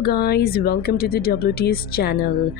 Hello guys, welcome to the WTS channel.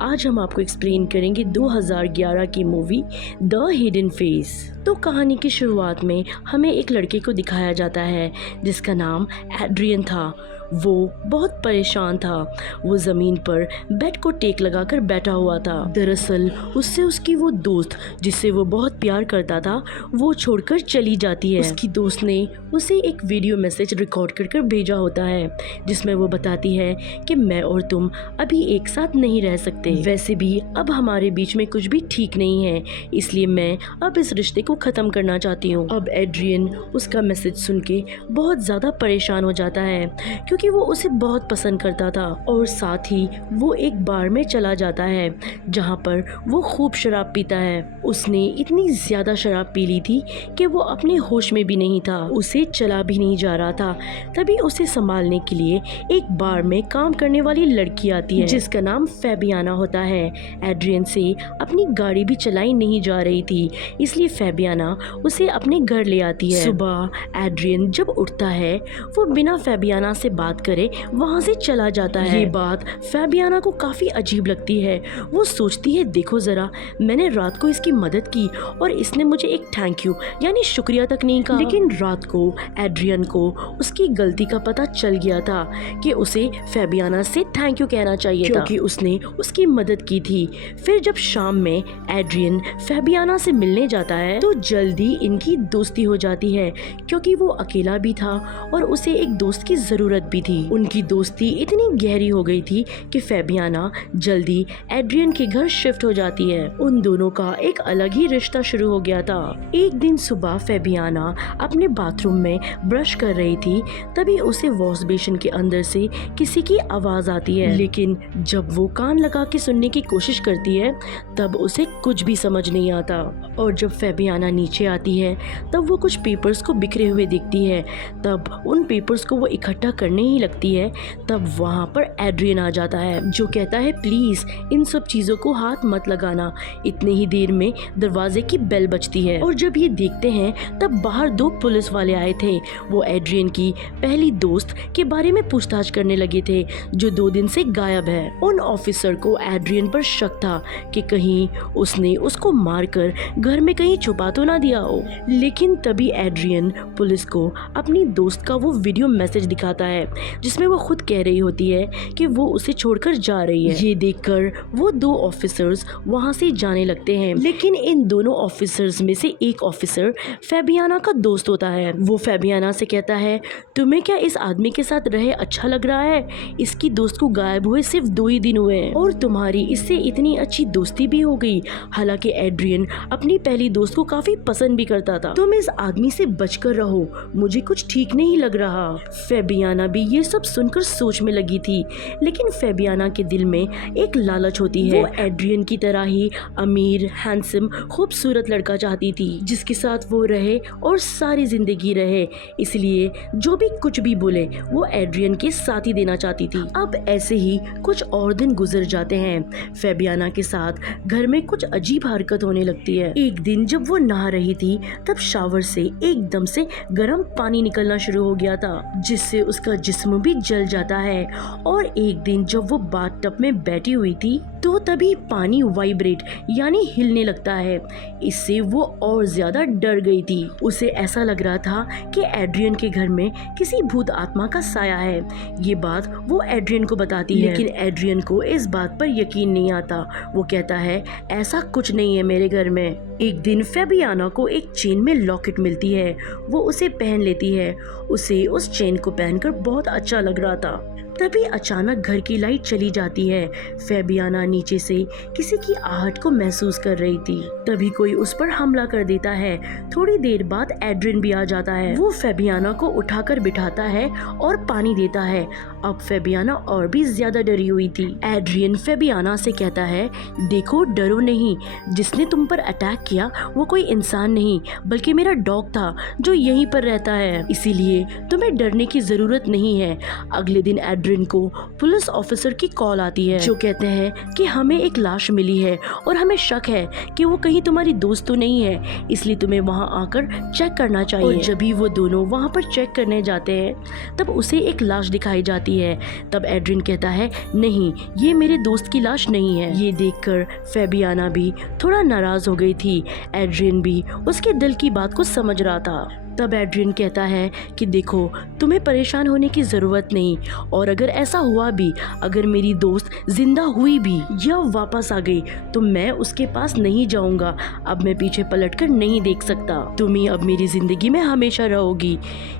आज हम आपको एक्सप्लेन करेंगे 2011 की मूवी द हिडन फेस। तो कहानी की शुरुआत में हमें एक लड़के को दिखाया जाता है जिसका नाम एड्रियन था। वो बहुत परेशान था। वो ज़मीन पर बेड को टेक लगाकर बैठा हुआ था। दरअसल उससे उसकी वो दोस्त जिससे वो बहुत प्यार करता था वो छोड़कर चली जाती है। उसकी दोस्त ने उसे एक वीडियो मैसेज रिकॉर्ड कर भेजा होता है जिसमें वो बताती है कि मैं और तुम अभी एक साथ नहीं रह सकते। वैसे भी अब हमारे बीच में कुछ भी ठीक नहीं है, इसलिए मैं अब इस रिश्ते को ख़त्म करना चाहती हूँ। अब एड्रियन उसका मैसेज सुन के बहुत ज़्यादा परेशान हो जाता है क्योंकि वो उसे बहुत पसंद करता था और साथ ही वो एक बार में चला जाता है जहाँ पर वो खूब शराब पीता है। उसने इतनी ज़्यादा शराब पी ली थी कि वो अपने होश में भी नहीं था। उसे चला भी नहीं जा रहा था। तभी उसे संभालने के लिए एक बार में काम करने वाली लड़की आती है जिसका नाम फैबियाना होता है। एड्रियन से अपनी गाड़ी भी चलाई नहीं जा रही थी, इसलिए फैबियाना उसे अपने घर ले आती है। सुबह एड्रियन जब उठता है वो बिना फैबियाना से बात करे वहाँ से चला जाता है। ये बात फैबियाना को काफी अजीब लगती है। वो सोचती है, देखो जरा, मैंने रात को इसकी मदद की और इसने मुझे एक थैंक यू यानी शुक्रिया तक नहीं कहा। लेकिन रात को एड्रियन को उसकी गलती का पता चल गया था कि उसे फैबियाना से थैंक यू कहना चाहिए था क्योंकि उसने उसकी मदद की थी। फिर जब शाम में एड्रियन फैबियाना से मिलने जाता है तो जल्दी इनकी दोस्ती हो जाती है क्योंकि वो अकेला भी था और उसे एक दोस्त की जरूरत भी थी। उनकी दोस्ती इतनी गहरी हो गई थी कि फैबियाना जल्दी एड्रियन के घर शिफ्ट हो जाती है। उन दोनों का एक अलग ही रिश्ता शुरू हो गया था। एक दिन सुबह फैबियाना अपने बाथरूम में ब्रश कर रही थी, तभी उसे वॉश बेसिन के अंदर से किसी की आवाज आती है। लेकिन जब वो कान लगा के सुनने की कोशिश करती है तब उसे कुछ भी समझ नहीं आता। और जब फैबियाना नीचे आती है तब वो कुछ पेपर्स को बिखरे हुए देखती है। तब उन पेपर्स को वो इकट्ठा करने ही लगती है तब वहाँ पर एड्रियन आ जाता है जो कहता है, प्लीज इन सब चीजों को हाथ मत लगाना। इतनी ही देर में दरवाजे की बेल बजती है और जब ये देखते हैं तब बाहर दो पुलिस वाले आए थे। वो एड्रियन की पहली दोस्त के बारे में पूछताछ करने लगे थे जो 2 दिन से गायब है। उन ऑफिसर को एड्रियन पर शक था कि कहीं उसने उसको मारकर घर में कहीं छुपा तो ना दिया हो। लेकिन तभी एड्रियन पुलिस को अपनी दोस्त का वो वीडियो मैसेज दिखाता है जिसमें वो खुद कह रही होती है कि वो उसे छोड़कर जा रही है। ये देखकर वो 2 ऑफिसर्स वहाँ से जाने लगते हैं। लेकिन इन दोनों ऑफिसर्स में से एक ऑफिसर फैबियाना का दोस्त होता है। वो फैबियाना से कहता है, तुम्हें क्या इस आदमी के साथ रहे अच्छा लग रहा है? इसकी दोस्त को गायब हुए सिर्फ 2 ही दिन हुए हैं और तुम्हारी इससे इतनी अच्छी दोस्ती भी हो गई। हालांकि एड्रियन अपनी पहली दोस्त को काफी पसंद भी करता था। तुम इस आदमी से बचकर रहो, मुझे कुछ ठीक नहीं लग रहा। फैबियाना भी ये सब सुनकर सोच में लगी थी। लेकिन फैबियाना के दिल में एक लालच होती है। वो एड्रियन की तरह ही अमीर, हैंडसम, खूबसूरत लड़का चाहती थी जिसके साथ वो रहे और सारी जिंदगी रहे। इसलिए जो भी कुछ भी बोले वो एड्रियन के साथ ही देना चाहती थी। अब ऐसे ही कुछ और दिन गुजर जाते हैं। फैबियाना के साथ घर में कुछ अजीब हरकत होने लगती है। एक दिन जब वो नहा रही थी तब शावर से एकदम से गर्म पानी निकलना शुरू हो गया था जिससे उसका जिस्म भी जल जाता है। और एक दिन जब वो बाथटब में बैठी हुई थी तो तभी पानी वाइब्रेट यानी हिलने लगता है। इससे वो और ज्यादा डर गई थी। उसे ऐसा लग रहा था कि एड्रियन के घर में किसी भूत आत्मा का साया है। ये बात वो एड्रियन को बताती है। लेकिन एड्रियन को इस बात पर यकीन नहीं आता। वो कहता है, ऐसा कुछ नहीं है मेरे घर में। एक दिन फैबियाना को एक चेन में लॉकेट मिलती है। वो उसे पहन लेती है। उसे उस चेन को पहनकर बहुत अच्छा लग रहा था। तभी अचानक घर की लाइट चली जाती है। फैबियाना नीचे से किसी की आहट को महसूस कर रही थी। तभी कोई उस पर हमला कर देता है। थोड़ी देर बाद एड्रियन भी आ जाता है। वो फैबियाना को उठाकर बिठाता है और पानी देता है। अब फैबियाना और भी ज्यादा डरी हुई थी। एड्रियन फैबियाना से कहता है, देखो डरो नहीं, जिसने तुम पर अटैक किया वो कोई इंसान नहीं बल्कि मेरा डॉग था जो यहीं पर रहता है, इसीलिए तुम्हें डरने की जरूरत नहीं है। अगले दिन एड्रियन एड्रियन को पुलिस ऑफिसर की कॉल आती है जो कहते हैं कि हमें एक लाश मिली है और हमें शक है कि वो कहीं तुम्हारी दोस्त तो नहीं है, इसलिए तुम्हें वहां आकर चेक करना चाहिए। और जब भी वो दोनों वहां पर चेक करने जाते हैं तब उसे एक लाश दिखाई जाती है। तब एड्रियन कहता है नहीं, ये मेरे दोस्त की लाश नहीं है। ये देखकर फेबियाना भी थोड़ा नाराज हो गई थी। एड्रियन भी उसके दिल की बात को समझ रहा था। तब एड्रियन कहता है कि देखो, तुम्हें परेशान होने की ज़रूरत नहीं, और अगर ऐसा हुआ भी, अगर मेरी दोस्त जिंदा हुई भी या वापस आ गई तो मैं उसके पास नहीं जाऊंगा। अब मैं पीछे पलटकर नहीं देख सकता। तुम ही अब मेरी जिंदगी में हमेशा रहोगी।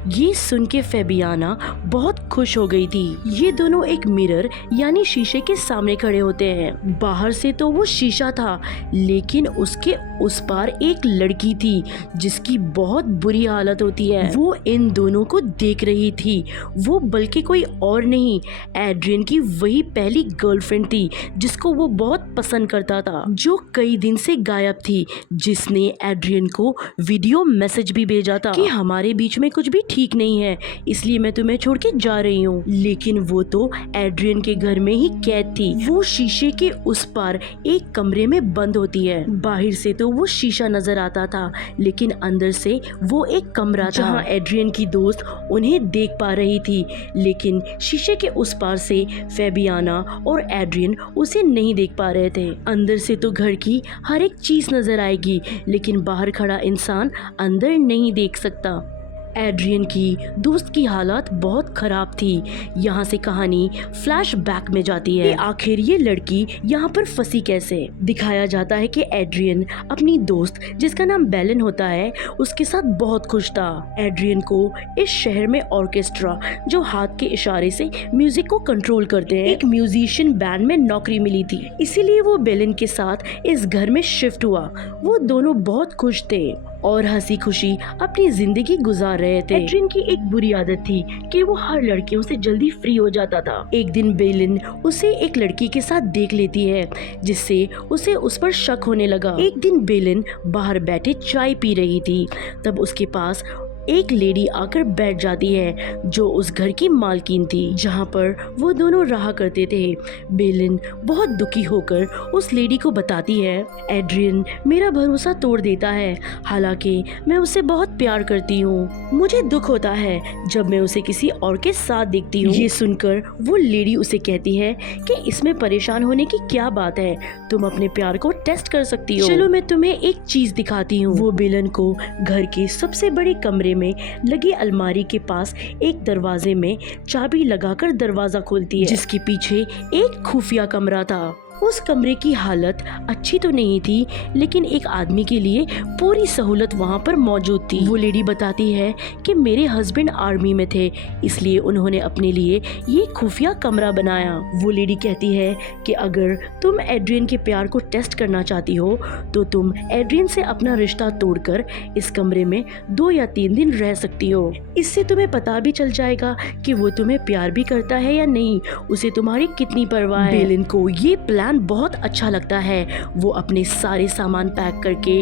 ये सुन के फेबियाना बहुत खुश हो गई थी। ये दोनों एक मिरर यानी शीशे के सामने खड़े होते हैं। बाहर से तो वो शीशा था, लेकिन उसके उस पार एक लड़की थी जिसकी बहुत बुरी हालत होती है। वो इन दोनों को देख रही थी। वो बल्कि कोई और नहीं, एड्रियन की वही पहली गर्लफ्रेंड थी जिसको वो बहुत पसंद करता था, जो कई दिन से गायब थी, जिसने एड्रियन को वीडियो मैसेज भी भेजा था कि हमारे बीच में कुछ भी ठीक नहीं है, इसलिए मैं तुम्हें छोड़ के जा रही हूँ। लेकिन वो तो एड्रियन के घर में ही कैद थी। वो शीशे के उस पार एक कमरे में बंद होती है। बाहर से तो वो शीशा नजर आता था, लेकिन अंदर से वो एक कमरा था जहाँ एड्रियन की दोस्त उन्हें देख पा रही थी, लेकिन शीशे के उस पार से फेबियाना और एड्रियन उसे नहीं देख पा रहे थे। अंदर से तो घर की हर एक चीज नजर आएगी, लेकिन बाहर खड़ा इंसान अंदर नहीं देख सकता। एड्रियन की दोस्त की हालत बहुत खराब थी। यहाँ से कहानी फ्लैशबैक में जाती है। आखिर ये लड़की यहाँ पर फंसी कैसे। दिखाया जाता है कि एड्रियन अपनी दोस्त जिसका नाम बेलिन होता है उसके साथ बहुत खुश था। एड्रियन को इस शहर में ऑर्केस्ट्रा जो हाथ के इशारे से म्यूजिक को कंट्रोल करते हैं, एक म्यूजिशियन बैंड में नौकरी मिली थी, इसीलिए वो बेलिन के साथ इस घर में शिफ्ट हुआ। वो दोनों बहुत खुश थे और हंसी खुशी अपनी जिंदगी गुजार रहे थे। एड्रियन की एक बुरी आदत थी कि वो हर लड़कियों से जल्दी फ्री हो जाता था। एक दिन बेलिन उसे एक लड़की के साथ देख लेती है, जिससे उसे उस पर शक होने लगा। एक दिन बेलिन बाहर बैठे चाय पी रही थी, तब उसके पास एक लेडी आकर बैठ जाती है जो उस घर की मालकिन थी जहाँ पर वो दोनों रहा करते थे। बेलिन बहुत दुखी होकर उस लेडी को बताती है, एड्रियन मेरा भरोसा तोड़ देता है, हालांकि मैं उसे बहुत प्यार करती हूँ। मुझे दुख होता है जब मैं उसे किसी और के साथ देखती हूँ। ये सुनकर वो लेडी उसे कहती है कि इसमें परेशान होने की क्या बात है, तुम अपने प्यार को टेस्ट कर सकती हो। चलो मैं तुम्हें एक चीज दिखाती हूँ। वो बेलिन को घर के सबसे बड़े कमरे में लगी अलमारी के पास एक दरवाजे में चाबी लगाकर दरवाजा खोलती है, जिसके पीछे एक खुफिया कमरा था। उस कमरे की हालत अच्छी तो नहीं थी, लेकिन एक आदमी के लिए पूरी सहूलत वहाँ पर मौजूद थी। वो लेडी बताती है कि मेरे हस्बैंड आर्मी में थे, इसलिए उन्होंने अपने लिए ये खुफिया कमरा बनाया। वो लेडी कहती है कि अगर तुम एड्रियन के प्यार को टेस्ट करना चाहती हो तो तुम एड्रियन से अपना रिश्ता तोड़कर इस कमरे में 2 या 3 दिन रह सकती हो। इससे तुम्हें पता भी चल जाएगा कि वो तुम्हें प्यार भी करता है या नहीं, उसे तुम्हारी कितनी परवाह है। बेलिन को ये प्लान बहुत अच्छा लगता है। वो अपने सारे सामान पैक करके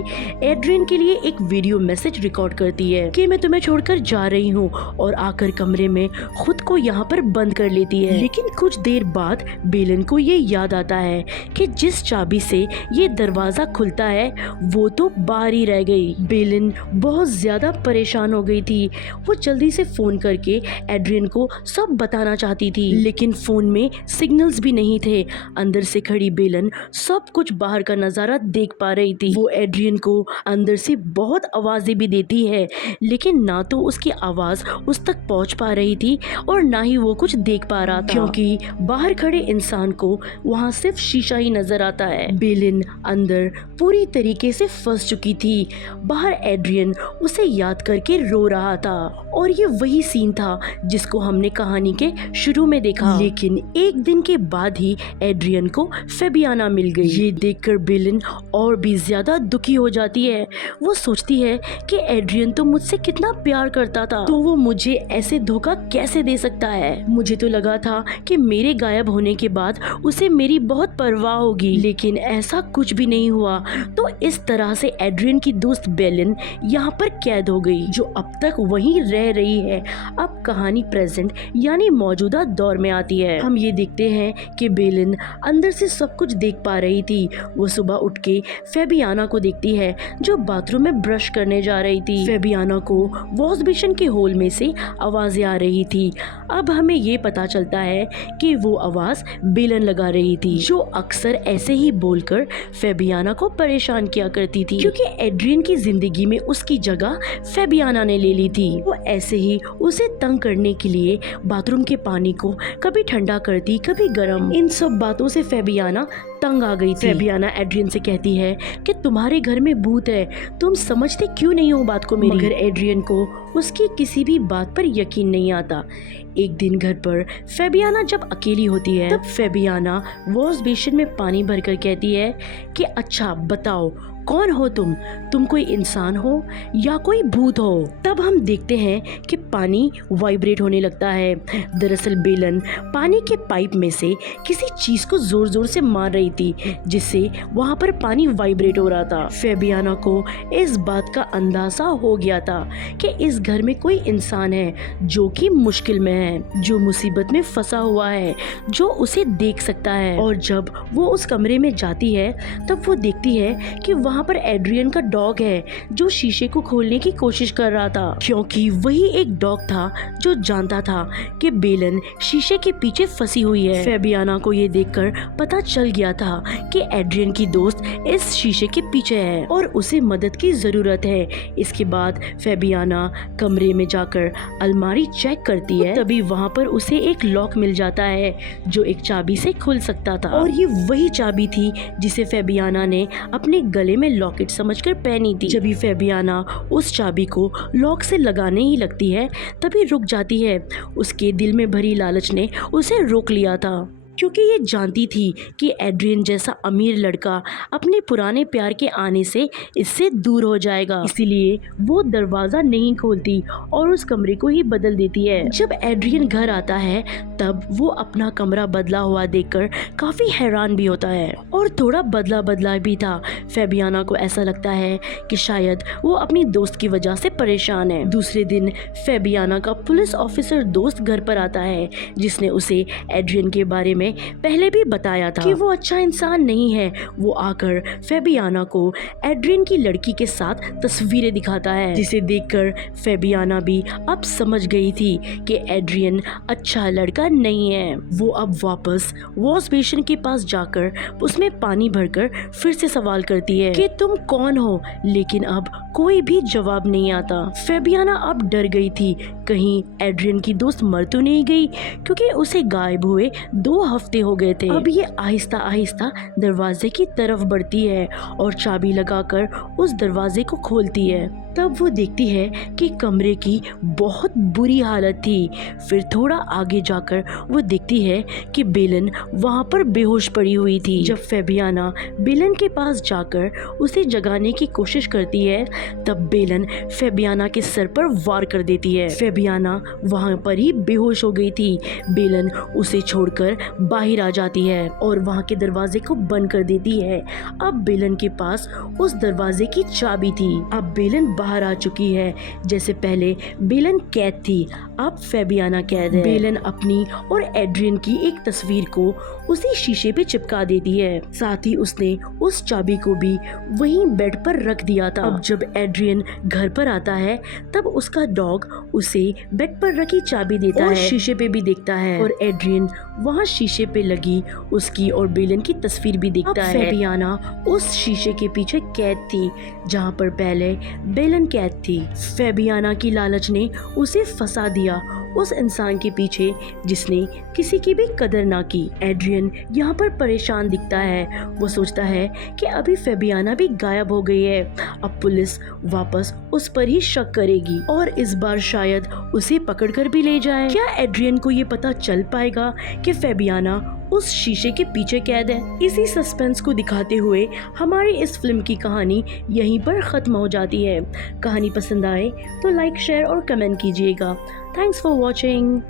एड्रियन के लिए एक वीडियो मैसेज रिकॉर्ड करती है कि मैं तुम्हें छोड़कर जा रही हूँ, और आकर कमरे में खुद को यहाँ पर बंद कर लेती है। लेकिन कुछ देर बाद बेलिन को ये याद आता है कि जिस चाबी से ये दरवाजा खुलता है वो तो बाहर ही रह गई। बेलिन बहुत ज्यादा परेशान हो गई थी। वो जल्दी से फोन करके एड्रियन को सब बताना चाहती थी, लेकिन फोन में सिग्नल्स भी नहीं थे। अंदर से खड़ी बेलिन सब कुछ बाहर का नजारा देख पा रही थी। वो एड्रियन को अंदर से बहुत आवाजें भी देती है, लेकिन ना तो उसकी आवाज उस तक पहुंच पा रही थी और ना ही वो कुछ देख पा रहा था, क्योंकि बाहर खड़े इंसान को वहां सिर्फ शीशा ही नजर आता है। बेलिन अंदर पूरी तरीके से फंस चुकी थी। बाहर एड्रियन उसे याद करके रो रहा था, और ये वही सीन था जिसको हमने कहानी के शुरू में देखा। लेकिन एक दिन के बाद ही एड्रियन को फेबियाना मिल गई। ये देखकर बेलिन और भी ज्यादा दुखी हो जाती है। वो सोचती है कि एड्रियन तो मुझसे कितना प्यार करता था, तो वो मुझे ऐसे धोखा कैसे दे सकता है। मुझे तो लगा था कि मेरे गायब होने के बाद उसे मेरी बहुत परवाह होगी, लेकिन ऐसा कुछ भी नहीं हुआ। तो इस तरह से एड्रियन की दोस्त बेलिन यहाँ पर कैद हो गई, जो अब तक वहीं रह रही है। अब कहानी प्रेजेंट यानी मौजूदा दौर में आती है। हम ये देखते हैं कि बेलिन अंदर से सब कुछ देख पा रही थी। वो सुबह उठ के फेबियाना को देखती है, जो बाथरूम में ब्रश करने जा रही थी। फेबियाना को वॉश बेसिन के होल में से आवाजें आ रही थी। अब हमें ये पता चलता है कि वो आवाज बेलन लगा रही थी, जो अक्सर ऐसे ही बोलकर फेबियाना को परेशान किया करती थी, क्योंकि एड्रियन की जिंदगी में उसकी जगह फेबियाना ने ले ली थी। वो ऐसे ही उसे तंग करने के लिए बाथरूम के पानी को कभी ठंडा करती, कभी गर्म। इन सब बातों से फेबियाना तंग आ गई थी। फेबियाना एड्रियन से कहती है कि तुम्हारे घर में भूत है, तुम समझते क्यों नहीं हो बात को मेरी। मगर एड्रियन को उसकी किसी भी बात पर यकीन नहीं आता। एक दिन घर पर फेबियाना जब अकेली होती है, तब फेबियाना वॉश बेसिन में पानी भरकर कहती है कि अच्छा बताओ, कौन हो तुम कोई इंसान हो या कोई भूत हो। तब हम देखते हैं कि पानी वाइब्रेट होने लगता है। दरअसल बेलन पानी के पाइप में से किसी चीज को जोर जोर से मार रही थी, जिससे वहां पर पानी वाइब्रेट हो रहा था। फेबियाना को इस बात का अंदाजा हो गया था कि इस घर में कोई इंसान है जो कि मुश्किल में है, जो मुसीबत में फंसा हुआ है, जो उसे देख सकता है। और जब वो उस कमरे में जाती है, तब वो देखती है कि वहाँ पर एड्रियन का डॉग है, जो शीशे को खोलने की कोशिश कर रहा था, क्योंकि वही एक डॉग था जो जानता था कि बेलन शीशे के पीछे फंसी हुई है। फेबियाना को ये देखकर पता चल गया था कि एड्रियन की दोस्त इस शीशे के पीछे है और उसे मदद की जरूरत है। इसके बाद फेबियाना कमरे में जाकर अलमारी चेक करती है, तभी वहाँ पर उसे एक लॉक मिल जाता है जो एक चाबी से खुल सकता था। और ये वही चाबी थी जिसे फेबियाना ने अपने गले में लॉकेट समझकर पहनी थी। जब फेबियाना उस चाबी को लॉक से लगाने ही लगती है, तभी रुक जाती है। उसके दिल में भरी लालच ने उसे रोक लिया था, क्योंकि ये जानती थी कि एड्रियन जैसा अमीर लड़का अपने पुराने प्यार के आने से इससे दूर हो जाएगा। इसीलिए वो दरवाजा नहीं खोलती और उस कमरे को ही बदल देती है। जब एड्रियन घर आता है, तब वो अपना कमरा बदला हुआ देखकर काफी हैरान भी होता है और थोड़ा बदला बदला भी था। फेबियाना को ऐसा लगता है कि शायद वो अपनी दोस्त की वजह से परेशान है। दूसरे दिन फेबियाना का पुलिस ऑफिसर दोस्त घर पर आता है, जिसने उसे एड्रियन के बारे में पहले भी बताया था कि वो अच्छा इंसान नहीं है। वो आकर फेबियाना को एड्रियन की लड़की के साथ तस्वीरें दिखाता है, जिसे देखकर फेबियाना भी अब समझ गई थी कि एड्रियन अच्छा लड़का नहीं है। वो अब वापस वॉश बेसिन के पास जाकर उसमें पानी भरकर फिर से सवाल करती है कि तुम कौन हो, लेकिन अब कोई भी जवाब नहीं आता। फेबियाना अब डर गई थी, कहीं एड्रियन की दोस्त मर तो नहीं गई, क्योंकि उसे गायब हुए 2 हफ्ते हो गए थे। अब ये आहिस्ता आहिस्ता दरवाजे की तरफ बढ़ती है और चाबी लगाकर उस दरवाजे को खोलती है। तब वो देखती है कि कमरे की बहुत बुरी हालत थी। फिर थोड़ा आगे जाकर वो देखती है कि बेलन वहाँ पर बेहोश पड़ी हुई थी। जब फेबियाना बेलन के पास जाकर उसे जगाने की कोशिश करती है, तब बेलन फेबियाना के सर पर वार कर देती है। फेबियाना वहाँ पर ही बेहोश हो गई थी। बेलन उसे छोड़कर बाहर आ जाती है और वहाँ के दरवाजे को बंद कर देती है। अब बेलन के पास उस दरवाजे की चाबी थी। अब बेलन बाहर आ चुकी है। जैसे पहले बेलन कैद थी, अब फेबियाना कैद है। बेलन अपनी और एड्रियन की एक तस्वीर को उसी शीशे पे चिपका देती है। साथ ही उसने उस चाबी को भी वहीं बेड पर रख दिया था। अब जब एड्रियन घर पर आता है, तब उसका डॉग उसे बेड पर रखी चाबी देता है, शीशे पे भी देखता है और एड्रियन वहाँ शीशे पे लगी उसकी और बेलन की तस्वीर भी देखता है। फेबियाना उस शीशे के पीछे कैद थी, जहाँ पर पहले बेलन कैद थी। फेबियाना की लालच ने उसे फंसा दिया उस इंसान के पीछे जिसने किसी की भी कदर ना की। एड्रियन यहाँ पर परेशान दिखता है। वो सोचता है कि अभी फेबियाना भी गायब हो गई है। अब पुलिस वापस उस पर ही शक करेगी और इस बार शायद उसे पकड़कर भी ले जाए। क्या एड्रियन को ये पता चल पाएगा कि फेबियाना उस शीशे के पीछे कैद है? इसी सस्पेंस को दिखाते हुए हमारी इस फिल्म की कहानी यहीं पर खत्म हो जाती है। कहानी पसंद आए तो लाइक, शेयर और कमेंट कीजिएगा। Thanks for watching.